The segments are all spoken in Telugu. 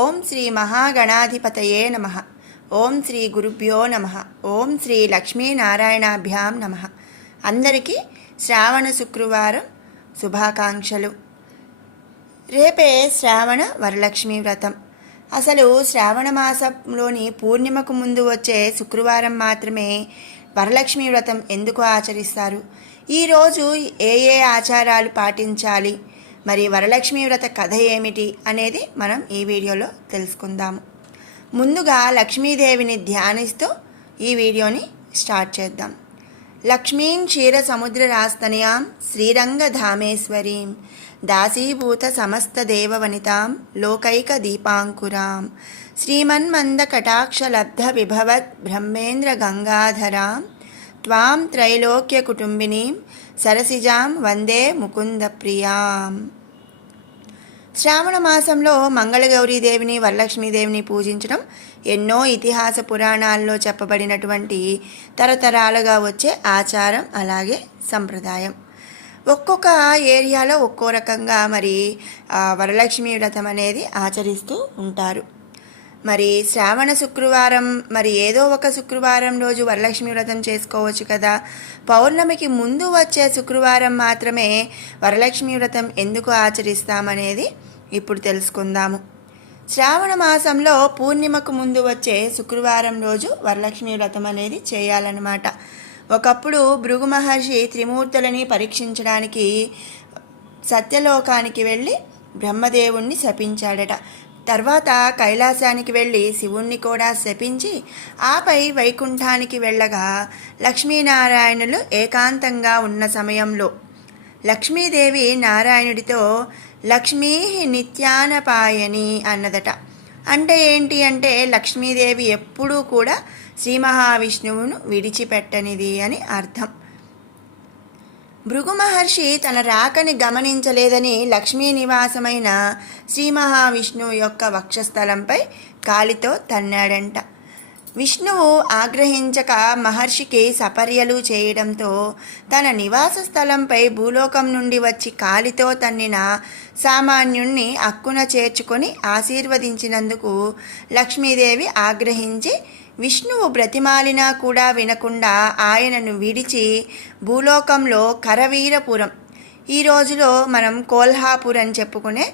ఓం శ్రీ మహాగణాధిపతయే నమ. ఓం శ్రీ గురుభ్యో నమ. ఓం శ్రీ లక్ష్మీనారాయణాభ్యాం నమ. అందరికీ శ్రావణ శుక్రవారం శుభాకాంక్షలు. రేపే శ్రావణ వరలక్ష్మి వ్రతం. అసలు శ్రావణ మాసంలోని పూర్ణిమకు ముందు వచ్చే శుక్రవారం మాత్రమే వరలక్ష్మి వ్రతం ఎందుకు ఆచరిస్తారు? ఈరోజు ఏ ఏ ఆచారాలు పాటించాలి? మరి వరలక్ష్మి వ్రత కథ ఏమిటి అనేది మనం ఈ వీడియోలో తెలుసుకుందాము. ముందుగా లక్ష్మీదేవిని ధ్యానిస్తూ ఈ వీడియోని స్టార్ట్ చేద్దాం. లక్ష్మీం క్షీర సముద్ర రాస్తనయాం శ్రీరంగధామేశ్వరీం దాసీభూత సమస్త దేవవనితాం లోకైక దీపాంకురాం శ్రీమన్మంద కటాక్షలబ్ధ విభవత్ బ్రహ్మేంద్ర గంగాధరాం త్వాం త్రైలోక్య కుటుంబినీం సరసిజాం వందే ముకుంద ప్రియాం. శ్రావణ మాసంలో మంగళగౌరీదేవిని వరలక్ష్మీదేవిని పూజించడం ఎన్నో ఇతిహాస పురాణాల్లో చెప్పబడినటువంటి తరతరాలుగా వచ్చే ఆచారం అలాగే సంప్రదాయం. ఒక్కొక్క ఏరియాలో ఒక్కో రకంగా మరి వరలక్ష్మి వ్రతం అనేది ఆచరిస్తూ ఉంటారు. మరి శ్రావణ శుక్రవారం మరి ఏదో ఒక శుక్రవారం రోజు వరలక్ష్మి వ్రతం చేసుకోవచ్చు కదా. పౌర్ణమికి ముందు వచ్చే శుక్రవారం మాత్రమే వరలక్ష్మి వ్రతం ఎందుకు ఆచరిస్తామనేది ఇప్పుడు తెలుసుకుందాము. శ్రావణ మాసంలో పూర్ణిమకు ముందు వచ్చే శుక్రవారం రోజు వరలక్ష్మి వ్రతం అనేది చేయాలన్నమాట. ఒకప్పుడు భృగు మహర్షి త్రిమూర్తులని పరీక్షించడానికి సత్యలోకానికి వెళ్ళి బ్రహ్మదేవుణ్ణి శపించాడట. తర్వాత కైలాసానికి వెళ్ళి శివుణ్ణి కూడా శపించి ఆపై వైకుంఠానికి వెళ్ళగా లక్ష్మీనారాయణులు ఏకాంతంగా ఉన్న సమయంలో లక్ష్మీదేవి నారాయణుడితో లక్ష్మీ నిత్యానపాయని అన్నదట. అంటే ఏంటి అంటే లక్ష్మీదేవి ఎప్పుడూ కూడా శ్రీ మహావిష్ణువును విడిచిపెట్టనిది అని అర్థం. భృగు మహర్షి తన రాకని గమనించలేదని లక్ష్మీ నివాసమైన శ్రీ మహావిష్ణువు యొక్క వక్షస్థలంపై కాలితో తన్నాడంట. విష్ణువు ఆగ్రహించక మహర్షికి సపర్యలు చేయడంతో తన నివాస స్థలంపై భూలోకం నుండి వచ్చి కాలితో తన్నిన సామాన్యుణ్ణి అక్కున చేర్చుకొని ఆశీర్వదించినందుకు లక్ష్మీదేవి ఆగ్రహించి విష్ణువు బ్రతిమాలినా కూడా వినకుండా ఆయనను విడిచి భూలోకంలో కరవీరపురం. ఈ రోజులో మనం కోల్హాపూర్ అని చెప్పుకునే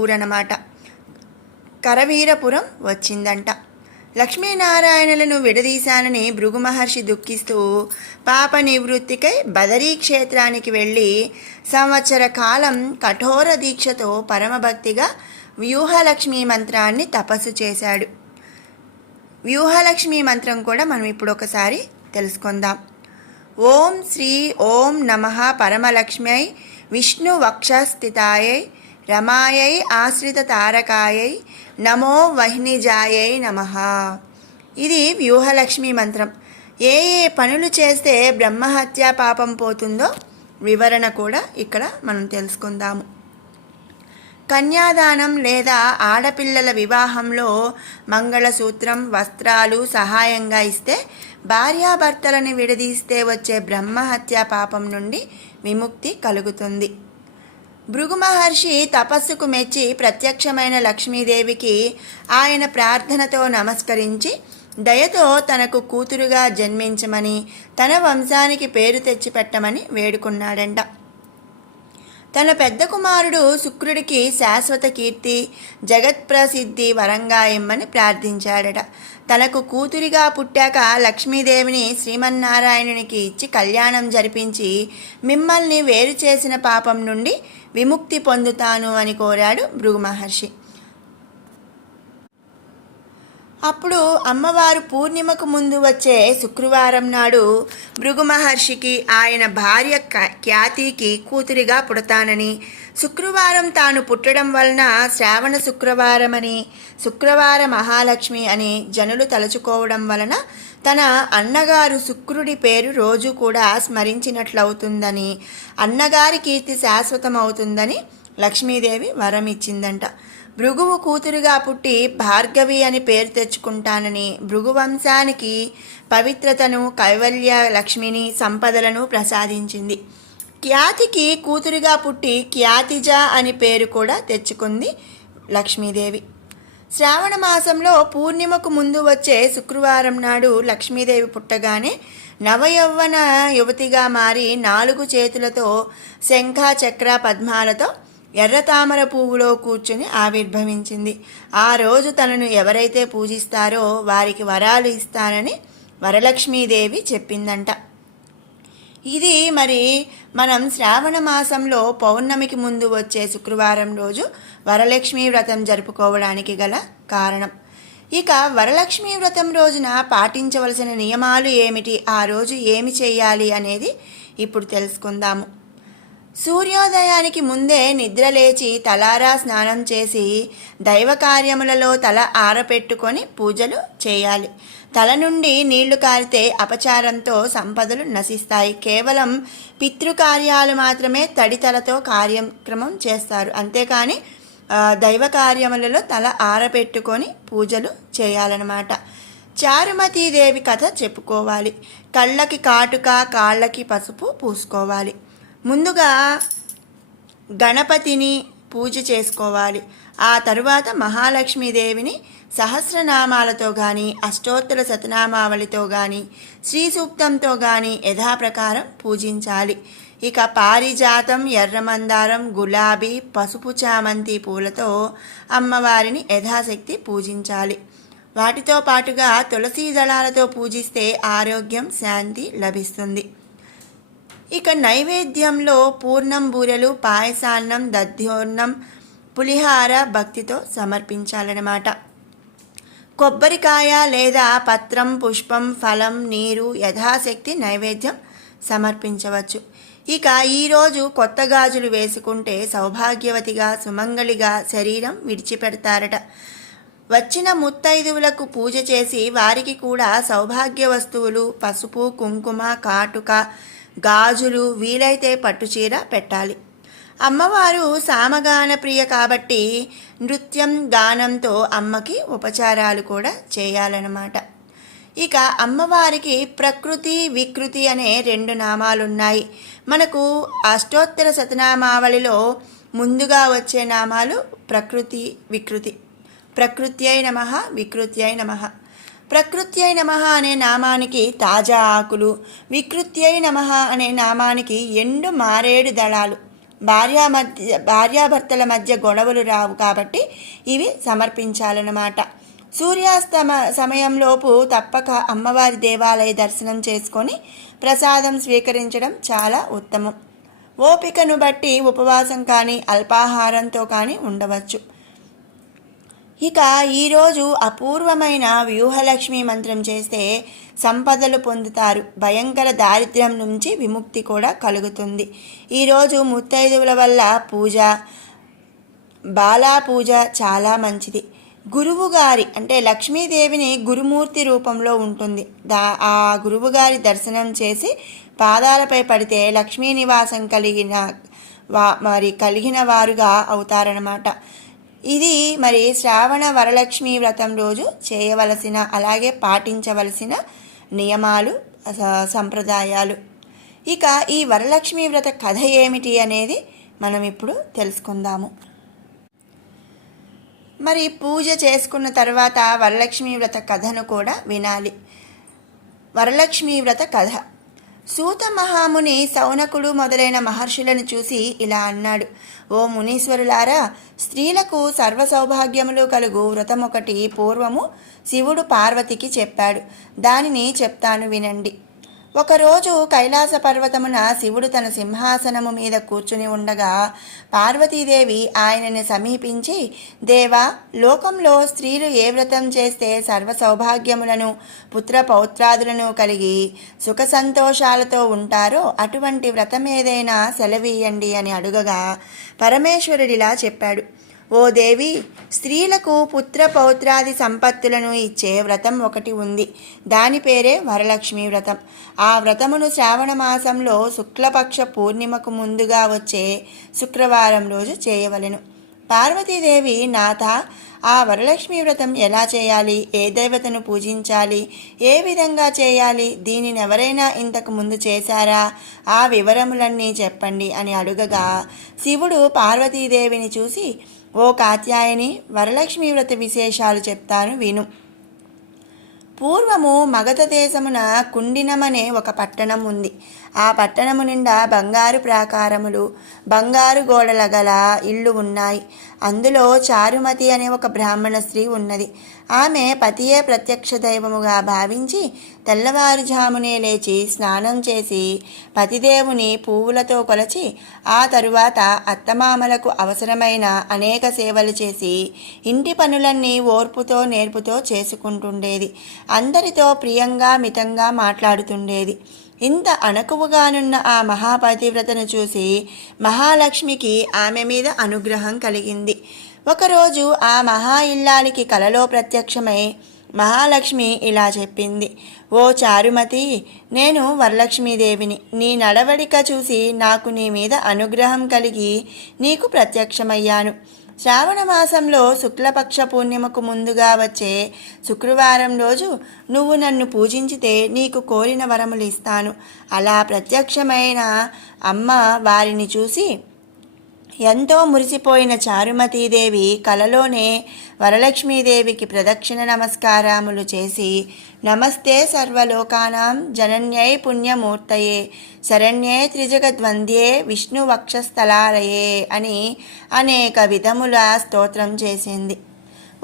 ఊరన్నమాట. కరవీరపురం వచ్చిందంట. లక్ష్మీనారాయణులను విడదీశానని భృగు మహర్షి దుఃఖిస్తూ పాప నివృత్తికై బదరీ క్షేత్రానికి వెళ్ళి సంవత్సర కాలం కఠోర దీక్షతో పరమభక్తిగా వ్యూహలక్ష్మీ మంత్రాన్ని తపస్సు చేశాడు. వ్యూహలక్ష్మి మంత్రం కూడా మనం ఇప్పుడు ఒకసారి తెలుసుకుందాం. ఓం శ్రీ ఓం నమ పరమలక్ష్మ్యై విష్ణు వక్షస్థితాయై రమాయై ఆశ్రిత తారకాయై నమో వహ్నిజాయై నమ. ఇది వ్యూహలక్ష్మి మంత్రం. ఏ ఏ పనులు చేస్తే బ్రహ్మహత్య పాపం పోతుందో వివరణ కూడా ఇక్కడ మనం తెలుసుకుందాము. కన్యాదానం లేదా ఆడపిల్లల వివాహంలో మంగళసూత్రం వస్త్రాలు సహాయంగా ఇస్తే భార్యాభర్తలను విడదీస్తే వచ్చే బ్రహ్మహత్య పాపం నుండి విముక్తి కలుగుతుంది. భృగు మహర్షి తపస్సుకు మెచ్చి ప్రత్యక్షమైన లక్ష్మీదేవికి ఆయన ప్రార్థనతో నమస్కరించి దయతో తనకు కూతురుగా జన్మించమని తన వంశానికి పేరు తెచ్చిపెట్టమని వేడుకున్నాడంట. తన పెద్ద కుమారుడు శుక్రుడికి శాశ్వత కీర్తి జగత్ప్రసిద్ధి వరంగా ఇమ్మని ప్రార్థించాడట. తనకు కూతురిగా పుట్టాక లక్ష్మీదేవిని శ్రీమన్నారాయణునికి ఇచ్చి కళ్యాణం జరిపించి మిమ్మల్ని వేరు చేసిన పాపం నుండి విముక్తి పొందుతాను అని కోరాడు భృగు మహర్షి అప్పుడు అమ్మవారు పూర్ణిమకు ముందు వచ్చే శుక్రవారం నాడు భృగు మహర్షికి ఆయన భార్య ఖ్యాతికి కూతురిగా పుడతానని శుక్రవారం తాను పుట్టడం వలన శ్రావణ శుక్రవారమని శుక్రవార మహాలక్ష్మి అని జనులు తలుచుకోవడం వలన తన అన్నగారు శుక్రుడి పేరు రోజు కూడా స్మరించినట్లవుతుందని అన్నగారి కీర్తి శాశ్వతమవుతుందని లక్ష్మీదేవి వరం ఇచ్చిందంట భృగువు కూతురుగా పుట్టి భార్గవి అని పేరు తెచ్చుకుంటానని భృగు వంశానికి పవిత్రతను కైవల్య లక్ష్మిని సంపదలను ప్రసాదించింది. ఖ్యాతికి కూతురుగా పుట్టి ఖ్యాతిజ అని పేరు కూడా తెచ్చుకుంది లక్ష్మీదేవి. శ్రావణ మాసంలో పూర్ణిమకు ముందు వచ్చే శుక్రవారం నాడు లక్ష్మీదేవి పుట్టగానే నవయౌవన యువతిగా మారి నాలుగు చేతులతో శంఖ చక్ర పద్మాలతో ఎర్ర తామర పువ్వులో కూర్చుని ఆవిర్భవించింది. ఆ రోజు తనను ఎవరైతే పూజిస్తారో వారికి వరాలు ఇస్తానని వరలక్ష్మీదేవి చెప్పిందంట. ఇది మరి మనం శ్రావణ మాసంలో పౌర్ణమికి ముందు వచ్చే శుక్రవారం రోజు వరలక్ష్మీ వ్రతం జరుపుకోవడానికి గల కారణం. ఇక వరలక్ష్మీ వ్రతం రోజున పాటించవలసిన నియమాలు ఏమిటి? ఆ రోజు ఏమి చేయాలి అనేది ఇప్పుడు తెలుసుకుందాము. సూర్యోదయానికి ముందే నిద్రలేచి తలారా స్నానం చేసి దైవ కార్యములలో తల ఆరపెట్టుకొని పూజలు చేయాలి. తల నుండి నీళ్ళు కారితే అపచారంతో సంపదలు నశిస్తాయి. కేవలం పితృకార్యాలు మాత్రమే తడితలతో కార్యక్రమం చేస్తారు. అంతేకాని దైవ కార్యములలో తల ఆరపెట్టుకొని పూజలు చేయాలన్నమాట. చారుమతీదేవి కథ చెప్పుకోవాలి. కళ్ళకి కాటుక కాళ్ళకి పసుపు పూసుకోవాలి. ముందుగా గణపతిని పూజ చేసుకోవాలి. ఆ తరువాత మహాలక్ష్మీదేవిని సహస్రనామాలతో కానీ అష్టోత్తర శతనామావళితో కానీ శ్రీ సూక్తంతో కానీ యథాప్రకారం పూజించాలి. ఇక పారిజాతం ఎర్రమందారం గులాబీ పసుపు చామంతి పూలతో అమ్మవారిని యథాశక్తి పూజించాలి. వాటితో పాటుగా తులసీ దళాలతో పూజిస్తే ఆరోగ్యం శాంతి లభిస్తుంది. ఇక నైవేద్యంలో పూర్ణం బూరెలు పాయసాన్నం దధ్యోన్నం పులిహార భక్తితో సమర్పించాలన్నమాట. కొబ్బరికాయ లేదా పత్రం పుష్పం ఫలం నీరు యథాశక్తి నైవేద్యం సమర్పించవచ్చు. ఇక ఈరోజు కొత్త గాజులు వేసుకుంటే సౌభాగ్యవతిగా సుమంగళిగా శరీరం విడిచిపెడతారట. వచ్చిన ముత్తైదువులకు పూజ చేసి వారికి కూడా సౌభాగ్య వస్తువులు పసుపు కుంకుమ కాటుక గాజులు వీలైతే పట్టుచీర పెట్టాలి. అమ్మవారు సామగాన ప్రియ కాబట్టి నృత్యం గానంతో అమ్మకి ఉపచారాలు కూడా చేయాలన్నమాట. ఇక అమ్మవారికి ప్రకృతి వికృతి అనే రెండు నామాలున్నాయి. మనకు అష్టోత్తర శతనామావళిలో ముందుగా వచ్చే నామాలు ప్రకృతి వికృతి. ప్రకృత్యై నమ వికృత్యై నమ. ప్రకృత్యై నమ అనే నామానికి తాజా ఆకులు వికృత్యై నమ అనే నామానికి ఎండు మారేడు దళాలు. భార్యా మధ్య భార్యాభర్తల మధ్య గొడవలు రావు కాబట్టి ఇవి సమర్పించాలన్నమాట. సూర్యాస్తమ సమయంలోపు తప్పక అమ్మవారి దేవాలయ దర్శనం చేసుకొని ప్రసాదం స్వీకరించడం చాలా ఉత్తమం. ఓపికను బట్టి ఉపవాసం కానీ అల్పాహారంతో కానీ ఉండవచ్చు. ఇక ఈరోజు అపూర్వమైన వ్యూహలక్ష్మి మంత్రం చేస్తే సంపదలు పొందుతారు. భయంకర దారిద్ర్యం నుంచి విముక్తి కూడా కలుగుతుంది. ఈరోజు ముత్తైదువుల వల్ల పూజ బాలా పూజ చాలా మంచిది. గురువు గారి అంటే లక్ష్మీదేవిని గురుమూర్తి రూపంలో ఉంటుంది. దా ఆ గురువు గారి దర్శనం చేసి పాదాలపై పడితే లక్ష్మీ నివాసం కలిగిన వా మరి కలిగిన వారుగా అవుతారనమాట ఇది మరి శ్రావణ వరలక్ష్మి వ్రతం రోజు చేయవలసిన అలాగే పాటించవలసిన నియమాలు సంప్రదాయాలు. ఇక ఈ వరలక్ష్మి వ్రత కథ ఏమిటి అనేది మనం ఇప్పుడు తెలుసుకుందాము. మరి పూజ చేసుకున్న తర్వాత వరలక్ష్మి వ్రత కథను కూడా వినాలి. వరలక్ష్మి వ్రత కథ. సూత మహాముని సౌనకుడు మొదలైన మహర్షులను చూసి ఇలా అన్నాడు ఓ మునీశ్వరులారా స్త్రీలకు సర్వ సౌభాగ్యములు కలుగు వ్రతం ఒకటి పూర్వము శివుడు పార్వతికి చెప్పాడు. దానిని చెప్తాను వినండి. ఒకరోజు కైలాస పర్వతమున శివుడు తన సింహాసనము మీద కూర్చుని ఉండగా పార్వతీదేవి ఆయనని సమీపించి దేవా లోకంలో స్త్రీలు ఏ వ్రతం చేస్తే సర్వ సౌభాగ్యములను పుత్ర పౌత్రాదులను కలిగి సుఖ సంతోషాలతో ఉంటారో అటువంటి వ్రతం ఏదైనా సెలవీయండి అని అడుగగా పరమేశ్వరుడిలా చెప్పాడు. ఓ దేవి స్త్రీలకు పుత్ర పౌత్రాది సంపత్తులను ఇచ్చే వ్రతం ఒకటి ఉంది. దాని పేరే వరలక్ష్మి వ్రతం. ఆ వ్రతమును శ్రావణ మాసంలో శుక్లపక్ష పూర్ణిమకు ముందుగా వచ్చే శుక్రవారం రోజు చేయవలెను. పార్వతీదేవి నాథ ఆ వరలక్ష్మి వ్రతం ఎలా చేయాలి? ఏ దేవతను పూజించాలి? ఏ విధంగా చేయాలి? దీనిని ఎవరైనా ఇంతకు ముందు చేశారా? ఆ వివరములన్నీ చెప్పండి అని అడుగగా శివుడు పార్వతీదేవిని చూసి ఓ కాత్యాయని వరలక్ష్మి వ్రత విశేషాలు చెప్తాను విను. పూర్వము మగధ దేశమున కుండినమనే ఒక పట్టణం ఉంది. ఆ పట్టణము నిండా బంగారు ప్రాకారములు బంగారు గోడల గల ఇళ్ళు ఉన్నాయి. అందులో చారుమతి అనే ఒక బ్రాహ్మణ స్త్రీ ఉన్నది. ఆమె పతియే ప్రత్యక్ష దైవముగా భావించి తెల్లవారుజామునే లేచి స్నానం చేసి పతిదేవుని పువ్వులతో కొలచి ఆ తరువాత అత్తమామలకు అవసరమైన అనేక సేవలు చేసి ఇంటి పనులన్నీ ఓర్పుతో నేర్పుతో చేసుకుంటుండేది. అందరితో ప్రియంగా మితంగా మాట్లాడుతుండేది. ఇంత అణకువగానున్న ఆ మహాపతివ్రతను చూసి మహాలక్ష్మికి ఆమె మీద అనుగ్రహం కలిగింది. ఒకరోజు ఆ మహా ఇల్లాలికి కలలో ప్రత్యక్షమై మహాలక్ష్మి ఇలా చెప్పింది. ఓ చారుమతి నేను వరలక్ష్మీదేవిని. నీ నడవడిక చూసి నాకు నీ మీద అనుగ్రహం కలిగి నీకు ప్రత్యక్షమయ్యాను. శ్రావణ మాసంలో శుక్లపక్ష పూర్ణిమకు ముందుగా వచ్చే శుక్రవారం రోజు నువ్వు నన్ను పూజించితే నీకు కోరిన వరములు ఇస్తాను. అలా ప్రత్యక్షమైన అమ్మ వారిని చూసి ఎంతో మురిసిపోయిన చారుమతీదేవి కలలోనే వరలక్ష్మీదేవికి ప్రదక్షిణ నమస్కారములు చేసి నమస్తే సర్వలోకానాం జనన్యై పుణ్యమూర్తయే శరణ్యే త్రిజగద్వంద్యే విష్ణు వక్షస్థలాలయే అని అనేక విధముల స్తోత్రం చేసింది.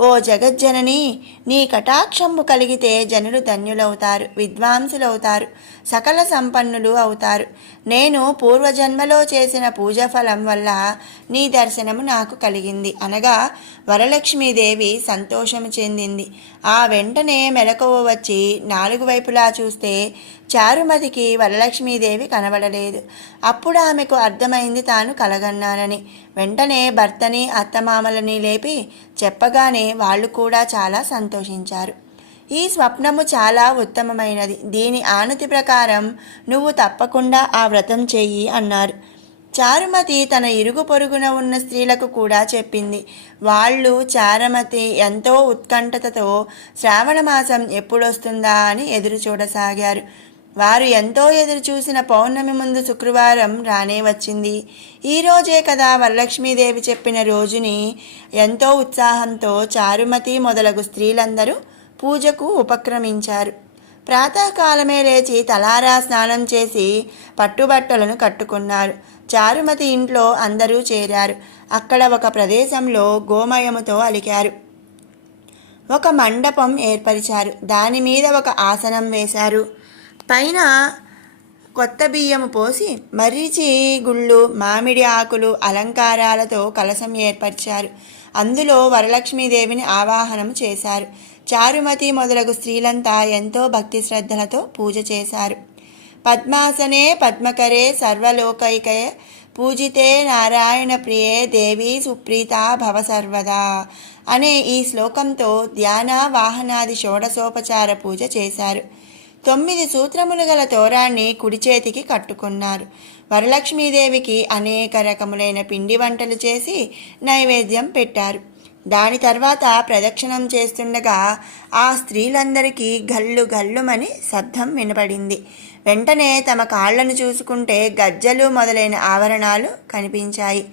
ఓ జగజ్జనని నీ కటాక్షంబు కలిగితే జనులు ధన్యులవుతారు విద్వాంసులవుతారు. సకల సంపన్నులు అవుతారు. నేను పూర్వజన్మలో చేసిన పూజ ఫలం వల్ల నీ దర్శనము నాకు కలిగింది. అనగా వరలక్ష్మీదేవి సంతోషము చెందింది. ఆ వెంటనే మెలకువ వచ్చి నాలుగు వైపులా చూస్తే చారుమతికి వరలక్ష్మీదేవి కనబడలేదు. అప్పుడు ఆమెకు అర్థమైంది తాను కలగన్నానని. వెంటనే భర్తని అత్తమామలని లేపి చెప్పగానే వాళ్ళు కూడా చాలా సంతోషించారు. ఈ స్వప్నము చాలా ఉత్తమమైనది. దీని ఆనతి ప్రకారం నువ్వు తప్పకుండా ఆ వ్రతం చెయ్యి అన్నారు. చారుమతి తన ఇరుగు పొరుగున ఉన్న స్త్రీలకు కూడా చెప్పింది. వాళ్ళు చారుమతి ఎంతో ఉత్కంఠతతో శ్రావణ మాసం ఎప్పుడొస్తుందా అని ఎదురు చూడసాగారు. వారు ఎంతో ఎదురు చూసిన పౌర్ణమి ముందు శుక్రవారం రానే వచ్చింది. ఈ రోజే కదా వరలక్ష్మీదేవి చెప్పిన రోజుని ఎంతో ఉత్సాహంతో చారుమతి మొదలగు స్త్రీలందరూ పూజకు ఉపక్రమించారు. ప్రాతకాలమే లేచి తలారా స్నానం చేసి పట్టుబట్టలను కట్టుకున్నారు. చారుమతి ఇంట్లో అందరూ చేరారు. అక్కడ ఒక ప్రదేశంలో గోమయముతో అలికారు. ఒక మండపం ఏర్పరిచారు. దాని మీద ఒక ఆసనం వేశారు. పైన కొత్త బియ్యము పోసి మర్రిచి గుళ్ళు మామిడి ఆకులు అలంకారాలతో కలసం ఏర్పరిచారు. అందులో వరలక్ష్మీదేవిని ఆవాహనం చేశారు. చారుమతి మొదలగు స్త్రీలంతా ఎంతో భక్తి శ్రద్ధలతో పూజ చేశారు. పద్మాసనే పద్మకరే సర్వలోకైకయ పూజితే నారాయణ ప్రియే దేవి సుప్రీత భవ సర్వదా అనే ఈ శ్లోకంతో ధ్యాన వాహనాది షోడశోపచార పూజ చేశారు. తొమ్మిది సూత్రములు గల తోరాన్ని కుడి చేతికి కట్టుకున్నారు. వరలక్ష్మీదేవికి అనేక రకములైన పిండి వంటలు చేసి నైవేద్యం పెట్టారు. దాని తర్వాత ప్రదక్షిణం చేస్తుండగా ఆ స్త్రీలందరికీ గల్లు గల్లుమని శబ్దం వినపడింది. వెంటనే తమ కాళ్ళను చూసుకుంటే గజ్జలు మొదలైన ఆవరణాలు కనిపించాయి.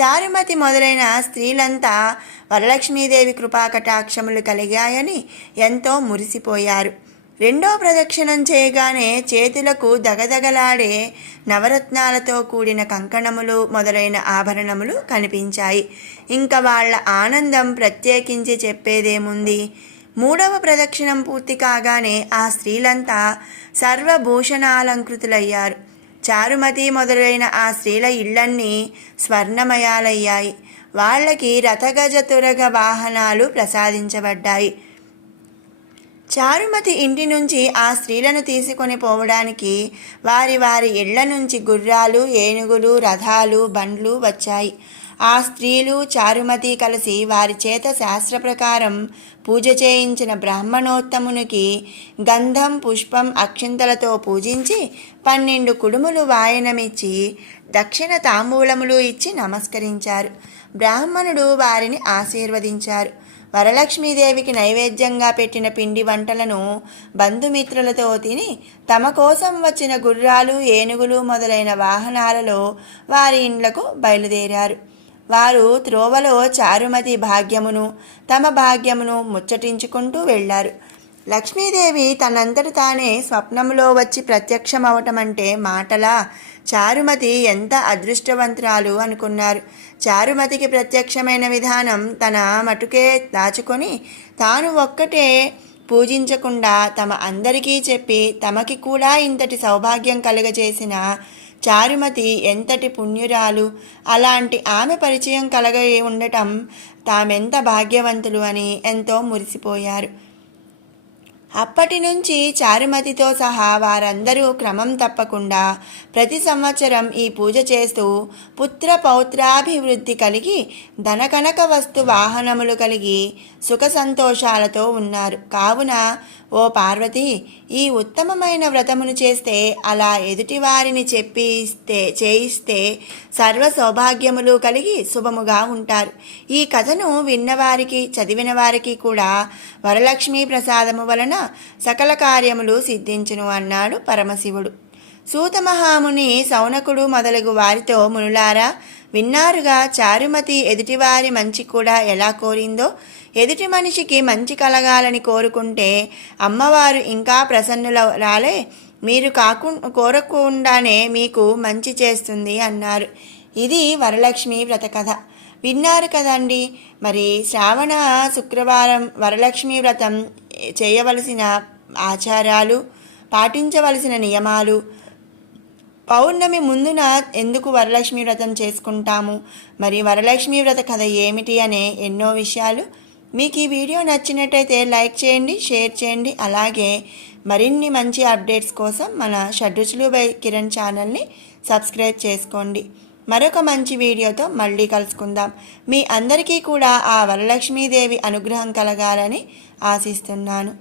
చారుమతి మొదలైన స్త్రీలంతా వరలక్ష్మీదేవి కృపాకటాక్షములు కలిగాయని ఎంతో మురిసిపోయారు. రెండో ప్రదక్షిణం చేయగానే చేతులకు దగదగలాడే నవరత్నాలతో కూడిన కంకణములు మొదలైన ఆభరణములు కనిపించాయి. ఇంకా వాళ్ళ ఆనందం ప్రత్యేకించి చెప్పేదేముంది? మూడవ ప్రదక్షిణం పూర్తి కాగానే ఆ స్త్రీలంతా సర్వభూషణాలంకృతులయ్యారు. చారుమతి మొదలైన ఆ స్త్రీల ఇళ్ళన్నీ స్వర్ణమయాలయ్యాయి. వాళ్ళకి రథగజ తురగ వాహనాలు ప్రసాదించబడ్డాయి. చారుమతి ఇంటి నుంచి ఆ స్త్రీలను తీసుకొని పోవడానికి వారి వారి ఇళ్ళ నుంచి గుర్రాలు ఏనుగులు రథాలు బండ్లు వచ్చాయి. ఆ స్త్రీలు చారుమతి కలిసి వారి చేత శాస్త్ర ప్రకారం పూజ చేయించిన బ్రాహ్మణోత్తమునికి గంధం పుష్పం అక్షింతలతో పూజించి పన్నెండు కుడుములు వాయనమిచ్చి దక్షిణ తాంబూలములు ఇచ్చి నమస్కరించారు. బ్రాహ్మణుడు వారిని ఆశీర్వదించారు. వరలక్ష్మీదేవికి నైవేద్యంగా పెట్టిన పిండి వంటలను బంధుమిత్రులతో తిని తమ కోసం వచ్చిన గుర్రాలు ఏనుగులు మొదలైన వాహనాలలో వారి ఇండ్లకు బయలుదేరారు. వారు త్రోవలో చారుమతి భాగ్యమును తమ భాగ్యమును ముచ్చటించుకుంటూ వెళ్ళారు. లక్ష్మీదేవి తనంతటి తానే స్వప్నంలో వచ్చి ప్రత్యక్షమవటం అంటే మాటలా? చారుమతి ఎంత అదృష్టవంతురాలు అనుకున్నారు. చారుమతికి ప్రత్యక్షమైన విధానం తన మటుకే దాచుకొని తాను ఒక్కటే పూజించకుండా తమ అందరికీ చెప్పి తమకి కూడా ఇంతటి సౌభాగ్యం కలుగజేసిన చారుమతి ఎంతటి పుణ్యురాలు? అలాంటి ఆమె పరిచయం కలగ ఉండటం తామెంత భాగ్యవంతులు అని ఎంతో మురిసిపోయారు. అప్పటి నుంచి చారుమతితో సహా వారందరూ క్రమం తప్పకుండా ప్రతి సంవత్సరం ఈ పూజ చేస్తూ పుత్ర పౌత్రాభివృద్ధి కలిగి ధనకనక వస్తు వాహనములు కలిగి సుఖ సంతోషాలతో ఉన్నారు. కావున ఓ పార్వతి ఈ ఉత్తమమైన వ్రతమును చేస్తే అలా ఎదుటివారిని చెప్పిస్తే చేయిస్తే సర్వ సౌభాగ్యములు కలిగి శుభముగా ఉంటారు. ఈ కథను విన్నవారికి చదివిన వారికి కూడా వరలక్ష్మీ ప్రసాదము వలన సకల కార్యములు సిద్ధించును అన్నాడు పరమశివుడు. సూతమహాముని సౌనకుడు మొదలగు వారితో మునులారా విన్నారుగా చారుమతి ఎదుటివారి మంచి కూడా ఎలా కోరిందో? ఎదుటి మనిషికి మంచి కలగాలని కోరుకుంటే అమ్మవారు ఇంకా ప్రసన్నులరాలే మీరు కాకు కోరకుండానే మీకు మంచి చేస్తుంది అన్నారు. ఇది వరలక్ష్మి వ్రత కథ. విన్నారు కదండి. మరి శ్రావణ శుక్రవారం వరలక్ష్మి వ్రతం చేయవలసిన ఆచారాలు పాటించవలసిన నియమాలు పౌర్ణమి ముందున ఎందుకు వరలక్ష్మి వ్రతం చేసుకుంటాము? మరి వరలక్ష్మి వ్రత కథ ఏమిటి అనే ఎన్నో విషయాలు మీకు ఈ వీడియో నచ్చినట్టయితే లైక్ చేయండి షేర్ చేయండి. అలాగే మరిన్ని మంచి అప్డేట్స్ కోసం మన షడ్రుచులు బై కిరణ్ ఛానల్ని సబ్స్క్రైబ్ చేసుకోండి. మరొక మంచి వీడియోతో మళ్ళీ కలుసుకుందాం. మీ అందరికీ కూడా ఆ వరలక్ష్మీదేవి అనుగ్రహం కలగాలని ఆశిస్తున్నాను.